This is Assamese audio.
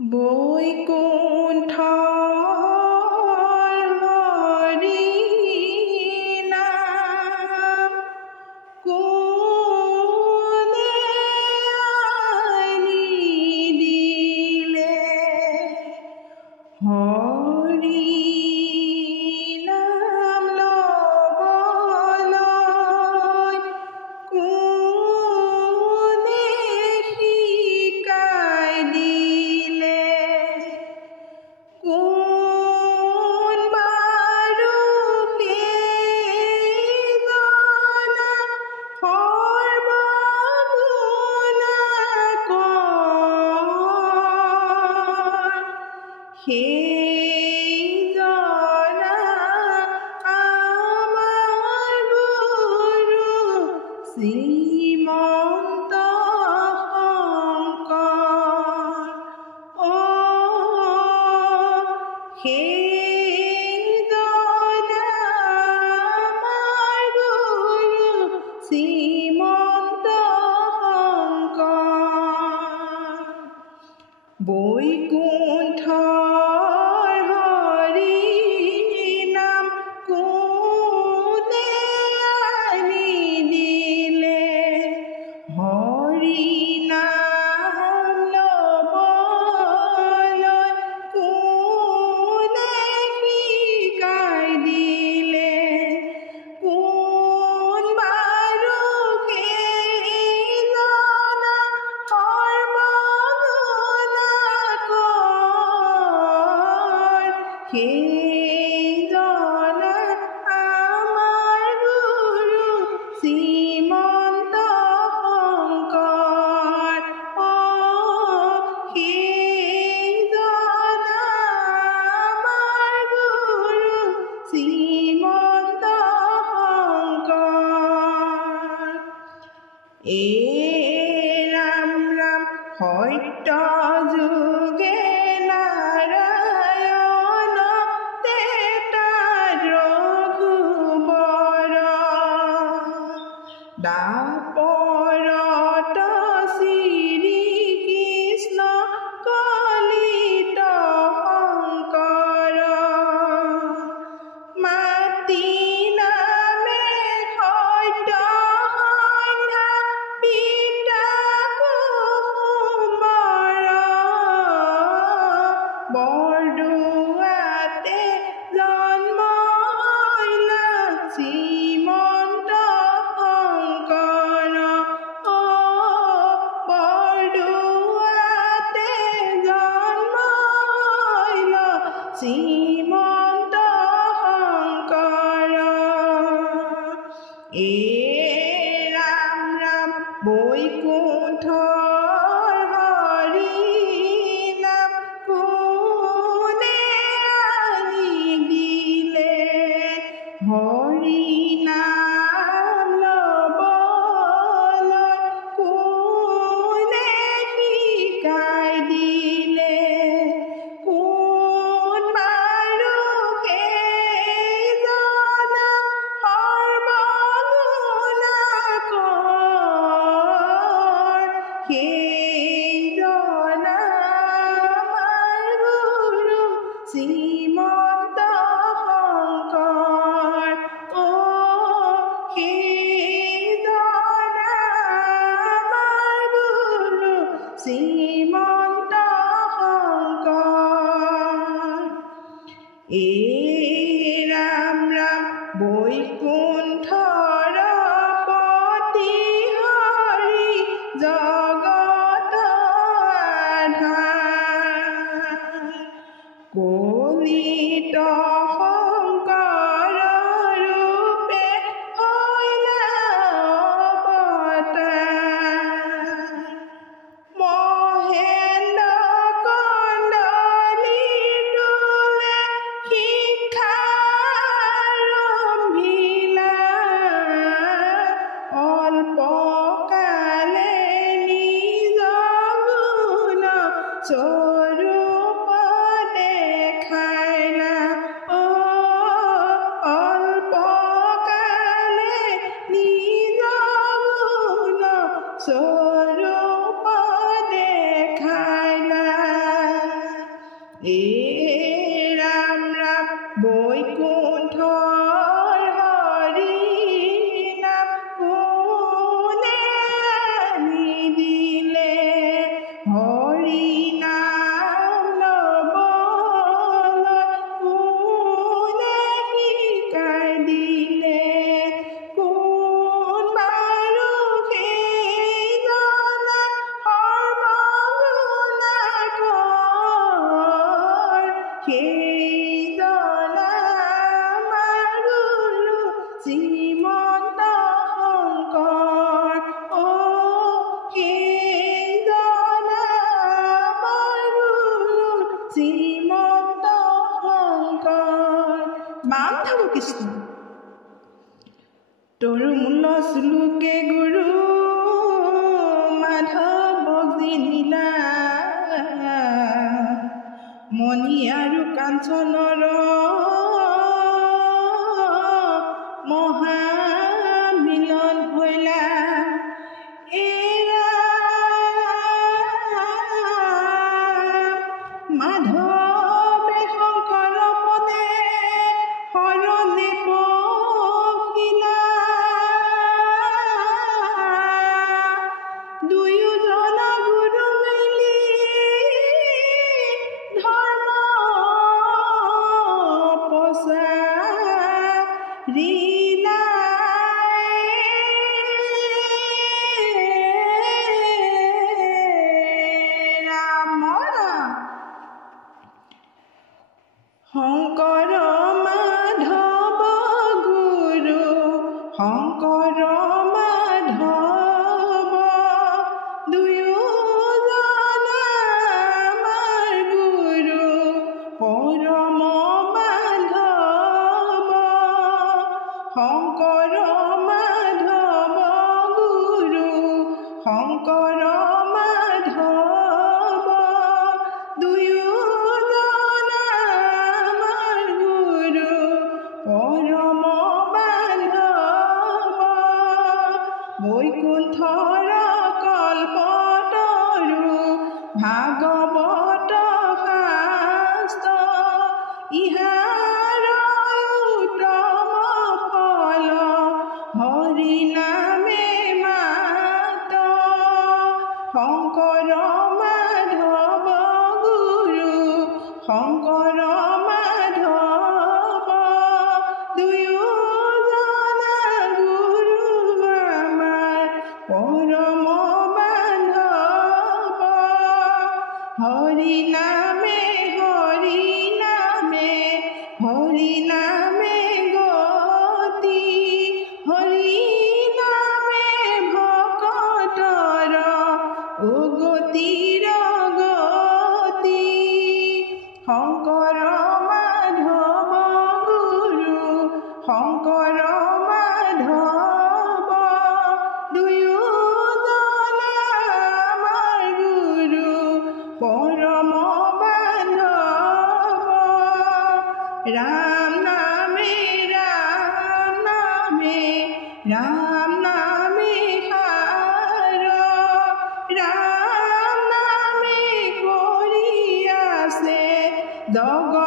বৈকুণ্ঠৰ হৰি নাম কোনে আনি দিলে, হৰি নাম ল'বলৈ কোনে শিকাই দিলে, কোন বাৰু সেইজনা সৰ্বগুণাকৰ, সেইজনা আমাৰ গুৰু শ্ৰীমন্ত সেইজনা আমাৰ গুৰু শ্ৰীমন্ত শংকৰ। বৈকুণ্ঠৰ হৰি নাম কোনে আনি দিলে, হৰি নাম ল'বলৈ কোনে শিকাই দিলে, কোন বাৰু সেইজনা সৰ্বগুণাকৰ, সেইজনা আমাৰ গুৰু শ্ৰীমন্ত শংকৰ। সেইজনা আমাৰ গুৰু শ্ৰীমন্ত শংকৰ। ৰাম ৰাম সত্য যুগে নাৰায়ণ তেতা ৰঘুবৰ, দাপৰত শ্ৰীকৃষ্ণ কলিত শংকৰ, মাতি নামে সত্য সন্ধ্যা পিতা কুসুম্বৰ, বৰদোৱাতে জন্ম হৈলা শ্ৰীমন্ত শংকৰ, বৰদোৱাতে জন্ম হৈলা শ্ৰীমন্ত শংকৰ। ৰাম ৰাম বৈকুণ্ঠৰ হৰি নাম কোনে আনি দিলে, হৰি নাম ল'বলৈ কোনে শিকাই দিলে, কোন বাৰু সেইজনা সৰ্বগুণাকৰ, সেইজনা আমাৰ গুৰু শ্ৰীমন্ত শংকৰ। সেইজনা আমাৰ গুৰু শ্ৰীমন্ত শংকৰ। ৰাম ৰাম বৈকুণ্ঠৰ পতি হৰি জগত আধাৰ, কলিত শংকৰ ৰূপে হৈলা অৱতাৰ, মহেন্দ্ৰ কন্দলি তোলে এ ৰাম ৰাম বৈকুণ্ঠৰ হৰি নাম কোনে আনি দিলে হৰি নাম ল'বলৈ কোনে শিকাই দিলে কোন বাৰু সেইজনা সৰ্বগুণাকৰ সেইজনা আমাৰ গুৰু শ্ৰীমন্ত শংকৰ সেইজনা আমাৰ গুৰু শ্ৰীমন্ত শংকৰ মাধৱ কৃষ্ণ তৰু মূল চুলুকে গুৰু মাধৱক জিনিলা মণি আৰু কাঞ্চনৰ মহামিলন হৈলা এৰা মাধৱে শংকৰ পদে শৰণে পখিলা দুয়োজন গুৰু মিলি ধৰ্ম প্ৰচাৰিলা ৰাম ৰাম শংকৰ মাধৱ গুৰু শংকৰ মাধৱ দুয়োজন আমাৰ গুৰু পৰম মাধৱ শংকৰ মাধৱ গুৰু শংকৰ মাধৱ দুয়োজন আমাৰ গুৰু পৰম মাধৱ বৈকুণ্ঠৰ কল্পতৰু ভাগৱত শাস্ত্ৰ ইহাৰ উত্তম ফল হৰি নামে মাত শংকৰ মাধৱ গুৰু শংকৰ মাধৱ দুয়োজন গুৰু আমাৰ পৰম বান্ধৱ হৰি নামে গতি হৰি নামে ভকতৰ উগতিৰ গতি শংকৰ মাধৱ গুৰু শংকৰ মাধৱ দুয়োজন আমাৰ গুৰু পৰম বান্ধৱ ৰাম নামে সাৰ ৰাম নামে কৰি আছে জগ